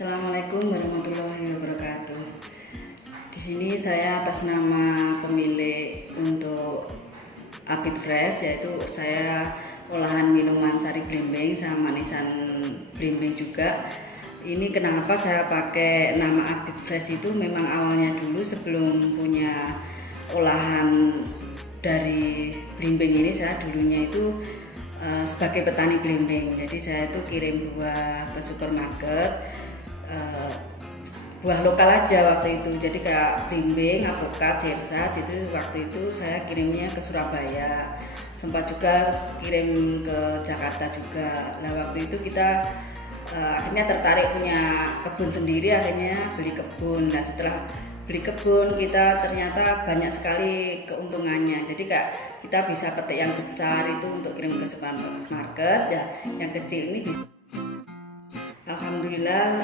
Assalamualaikum warahmatullahi wabarakatuh. Di sini saya atas nama pemilik untuk Apit Fresh, yaitu saya olahan minuman sari blimbing sama manisan blimbing juga. Ini kenapa saya pakai nama Apit Fresh itu memang awalnya dulu sebelum punya olahan dari blimbing ini, saya dulunya itu sebagai petani blimbing. Jadi saya itu kirim buah ke supermarket, buah lokal aja waktu itu. Jadi kayak blimbing, alpukat, sirsat itu waktu itu saya kirimnya ke Surabaya. Sempat juga kirim ke Jakarta juga. Nah waktu itu kita akhirnya tertarik punya kebun sendiri, akhirnya beli kebun. Nah setelah beli kebun kita ternyata banyak sekali keuntungannya. Jadi kak kita bisa petik yang besar itu untuk kirim ke supermarket, ya yang kecil ini bisa. Alhamdulillah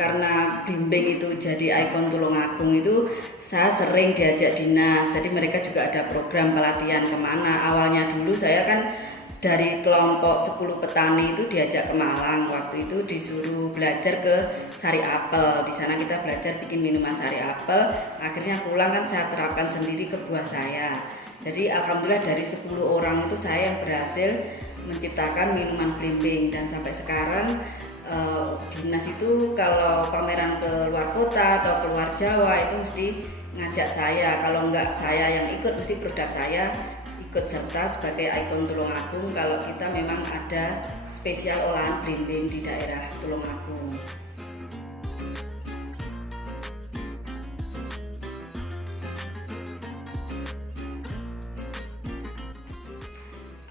karena blimbing itu jadi ikon Tulungagung itu saya sering diajak dinas. Jadi mereka juga ada program pelatihan kemana. Awalnya dulu saya kan dari kelompok 10 petani itu diajak ke Malang. Waktu itu disuruh belajar ke sari apel. Di sana kita belajar bikin minuman sari apel. Akhirnya pulang kan saya terapkan sendiri ke buah saya. Jadi alhamdulillah dari 10 orang itu saya yang berhasil menciptakan minuman blimbing. Dan sampai sekarang dinas itu kalau pameran ke luar kota atau keluar Jawa itu mesti ngajak saya. Kalau enggak saya yang ikut, mesti produk saya ikut serta sebagai ikon Tulungagung kalau kita memang ada spesial olahan blimbing di daerah Tulungagung.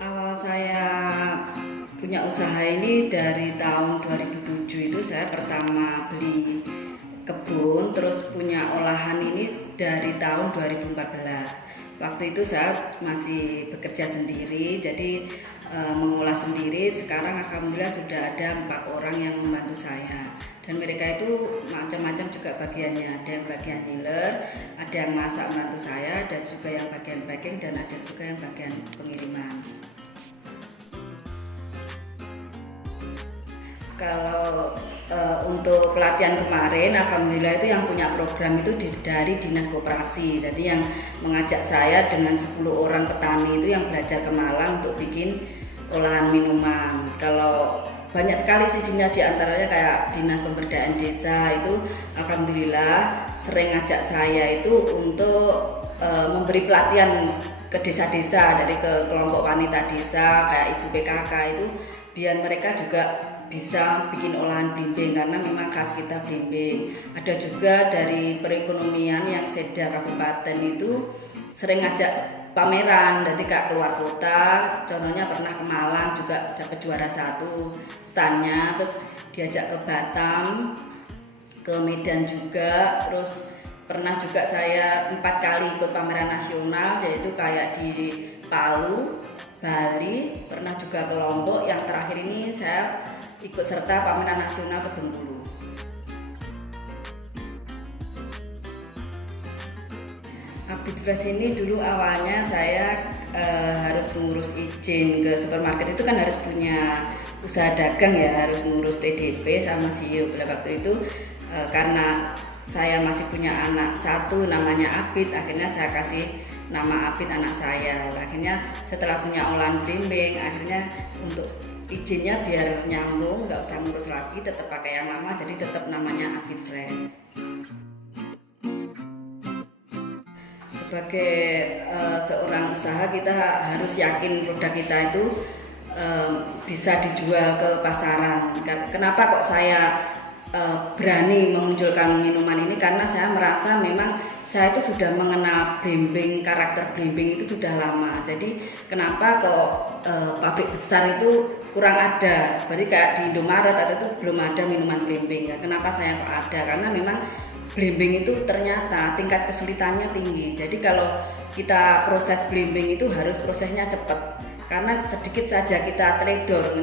Awal saya punya usaha ini dari tahun 2007 itu saya pertama beli kebun, terus punya olahan ini dari tahun 2014. Waktu itu saya masih bekerja sendiri, jadi mengolah sendiri. Sekarang alhamdulillah sudah ada 4 orang yang membantu saya, dan mereka itu macam-macam juga bagiannya. Ada yang bagian dealer, ada yang masak membantu saya, ada juga yang bagian packing, dan ada juga yang bagian pengiriman. Kalau untuk pelatihan kemarin, alhamdulillah itu yang punya program itu dari Dinas Koperasi. Jadi yang mengajak saya dengan 10 orang petani itu yang belajar ke Malang untuk bikin olahan minuman. Kalau banyak sekali sih dinas, diantaranya kayak Dinas Pemberdayaan Desa itu alhamdulillah sering ngajak saya itu untuk memberi pelatihan ke desa-desa, dari ke kelompok wanita desa kayak ibu PKK itu, biar mereka juga bisa bikin olahan blimbing karena memang khas kita blimbing. Ada juga dari perekonomian yang Seda Kabupaten itu sering ngajak pameran, jadi kak keluar kota, contohnya pernah ke Malang juga dapat juara 1 standnya, terus diajak ke Batam, ke Medan juga, terus pernah juga saya 4 kali ikut pameran nasional, yaitu kayak di Palu, Bali, pernah juga ke Lombok, yang terakhir ini saya ikut serta pameran nasional ke Bengkulu. Apit Fresh ini dulu awalnya saya harus ngurus izin ke supermarket, itu kan harus punya usaha dagang ya, harus ngurus TDP sama CEO. Pada waktu itu karena saya masih punya anak 1 namanya Apit, akhirnya saya kasih nama Apit anak saya. Akhirnya setelah punya olahan blimbing, akhirnya untuk izinnya biar nyambung, nggak usah ngurus lagi, tetap pakai yang lama, jadi tetap namanya Apit Fresh. Sebagai seorang usaha, kita harus yakin produk kita itu bisa dijual ke pasaran. Kenapa kok saya berani memunculkan minuman ini? Karena saya merasa memang saya itu sudah mengenal blimbing, karakter blimbing itu sudah lama. Jadi kenapa kok pabrik besar itu kurang ada? Berarti kayak di Indomaret atau itu belum ada minuman blimbing. Kenapa saya kok ada? Karena memang blimbing itu ternyata tingkat kesulitannya tinggi. Jadi kalau kita proses blimbing itu harus prosesnya cepat. Karena sedikit saja kita teledor,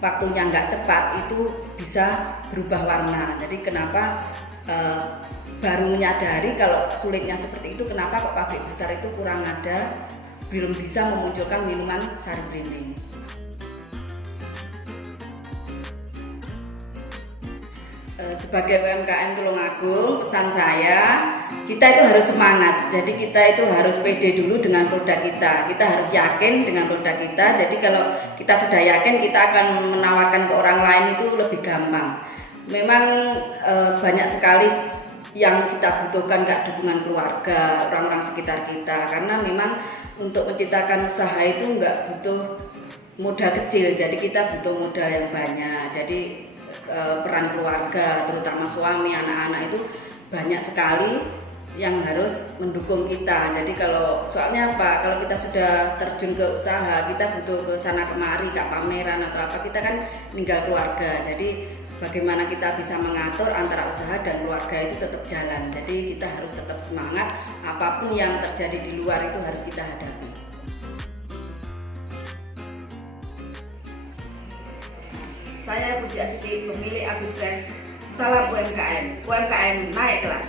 waktunya nggak cepat itu bisa berubah warna. Jadi kenapa baru menyadari kalau sulitnya seperti itu, kenapa kok pabrik besar itu kurang ada, belum bisa memunculkan minuman sari blimbing. Sebagai UMKM Tulungagung, pesan saya, kita itu harus semangat. Jadi kita itu harus pede dulu dengan produk kita. Kita harus yakin dengan produk kita. Jadi kalau kita sudah yakin, kita akan menawarkan ke orang lain itu lebih gampang. Memang banyak sekali yang kita butuhkan, Kak, dukungan keluarga, orang-orang sekitar kita. Karena memang untuk menciptakan usaha itu nggak butuh modal kecil. Jadi kita butuh modal yang banyak. Jadi peran keluarga, terutama suami, anak-anak itu banyak sekali yang harus mendukung kita. Jadi soalnya apa? Kalau kita sudah terjun ke usaha, kita butuh ke sana kemari, Kak, pameran atau apa, kita kan tinggal keluarga. Jadi bagaimana kita bisa mengatur antara usaha dan keluarga itu tetap jalan. Jadi kita harus tetap semangat, apapun yang terjadi di luar itu harus kita hadapi. Saya Puji Astuti, pemilik Abi Fresh. Salam UMKM, UMKM naik kelas.